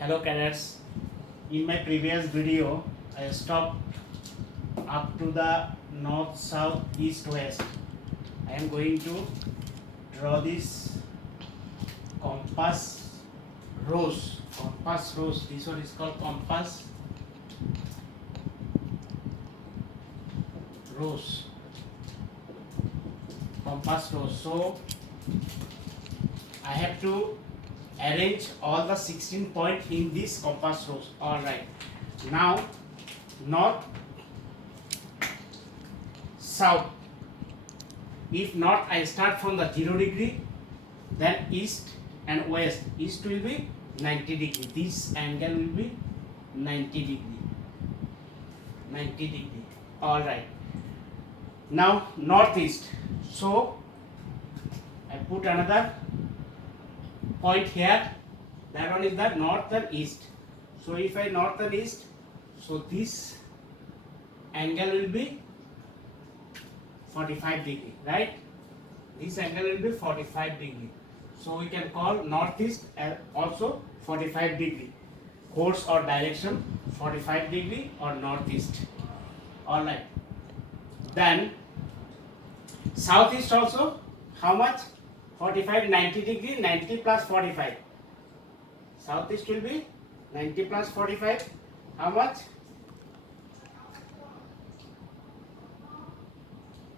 Hello cadets, in my previous video I stopped up to the north, south, east, west. I am going to draw this compass rose. This one is called compass rose. So I have to arrange all the 16 points in this compass rose. Alright. Now north, south. If north, I start from the 0 degree, then east and west. East will be 90 degree. This angle will be 90 degree. 90 degree. Alright. Now northeast. So I put another point here. That one is the north and east. So if I north and east, so this angle will be 45 degree, right? This angle will be 45 degree. So we can call northeast also 45 degree. Course or direction 45 degree or northeast. Alright. Then southeast also how much? 45, 90 degree, 90 plus 45. Southeast will be 90 plus 45. How much?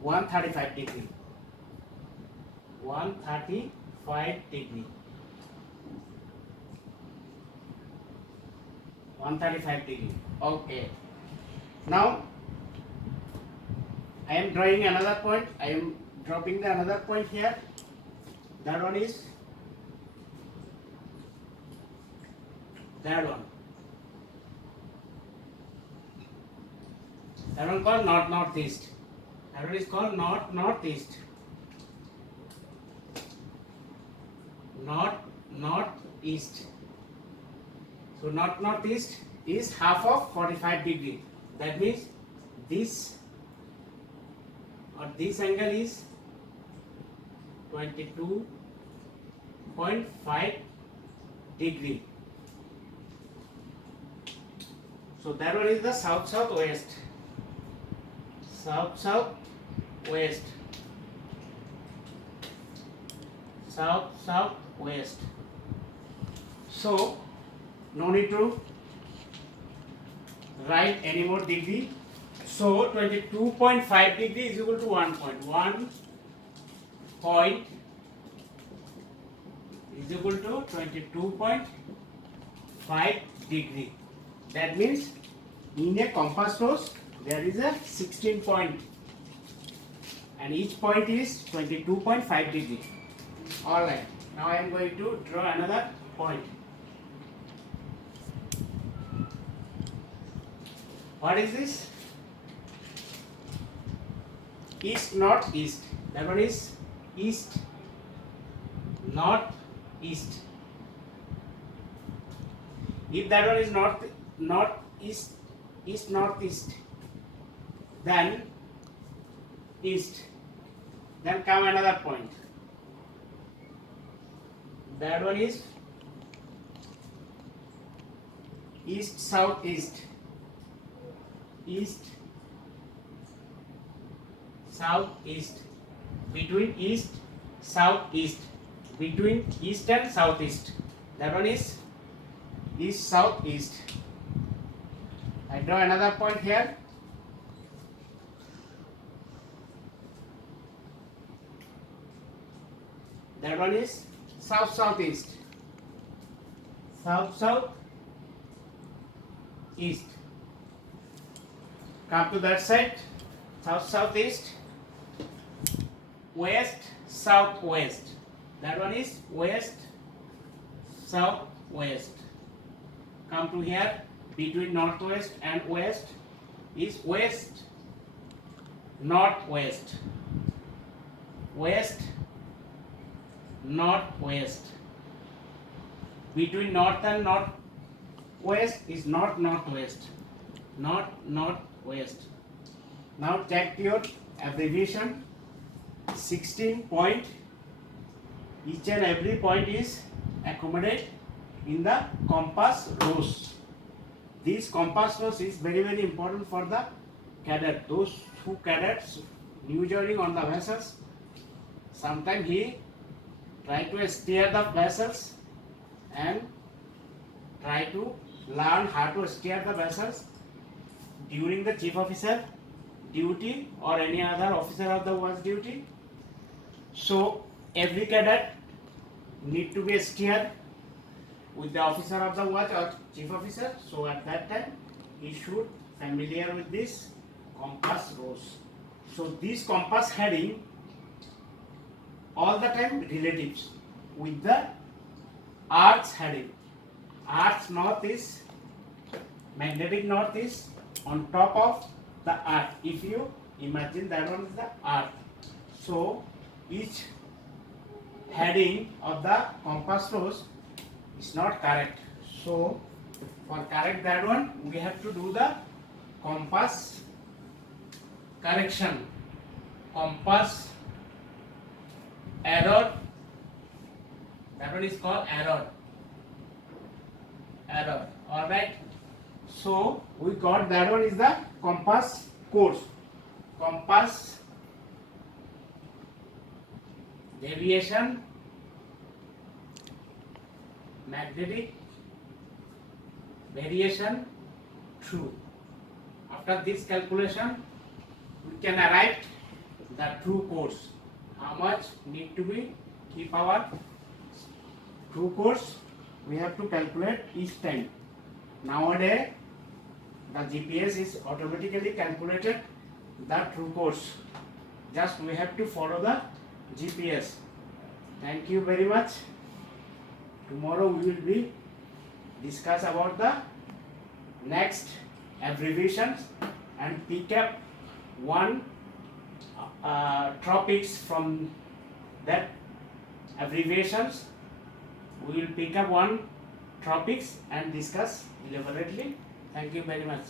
135 degree. 135 degree. 135 degree. Okay. Now I am drawing another point. I am dropping the another point here. That one is that one. That one called north northeast. That one is called north northeast. North northeast. So north northeast is half of 45 degree. That means this or this angle is 22.5 degree. So that one is the south southwest. South southwest. South southwest. So no need to write any more degree. So 22.5 degree is equal to 1 point. 1 point is equal to 22.5 degree. That means in a compass rose there is a 16 point and each point is 22.5 degree. Alright, now I am going to draw another point. What is this? East northeast. That one is east northeast. If that one is northeast, east northeast, then east. Then come another point. That one is east southeast. East southeast. Between east southeast. Between east and southeast. That one is east southeast. I draw another point here. That one is south southeast. South southeast. Come to that side. South southeast. West southwest. That one is west southwest. Come to here. Between northwest and west is west northwest. West northwest. Between north and northwest is north northwest. North northwest. Now take your abbreviation. 16 point. Each and every point is accommodate in the compass rose. This compass rose is very very important for the cadet. Those who cadets new joining on the vessels, sometimes he try to steer the vessels and try to learn how to steer the vessels during the chief officer duty or any other officer of the watch duty. So every cadet need to be steered with the officer of the watch or chief officer. So at that time he should familiar with this compass rose. So this compass heading all the time relatives with the Earth's heading. Earth's north is magnetic north is on top of the Earth. If you imagine that one is the Earth. So each heading of the compass rose is not correct. So for correct that one, we have to do the compass correction, compass error. That one is called error. All right. So we got that one is the compass course, compass deviation, magnetic variation, true. After this calculation, we can arrive the true course. How much need to be keep our true course? We have to calculate each time. Nowadays, the GPS is automatically calculated the true course. Just we have to follow the GPS. Thank you very much. Tomorrow we will be discuss about the next abbreviations and pick up one topics from that abbreviations. We will pick up one topics and discuss elaborately. Thank you very much.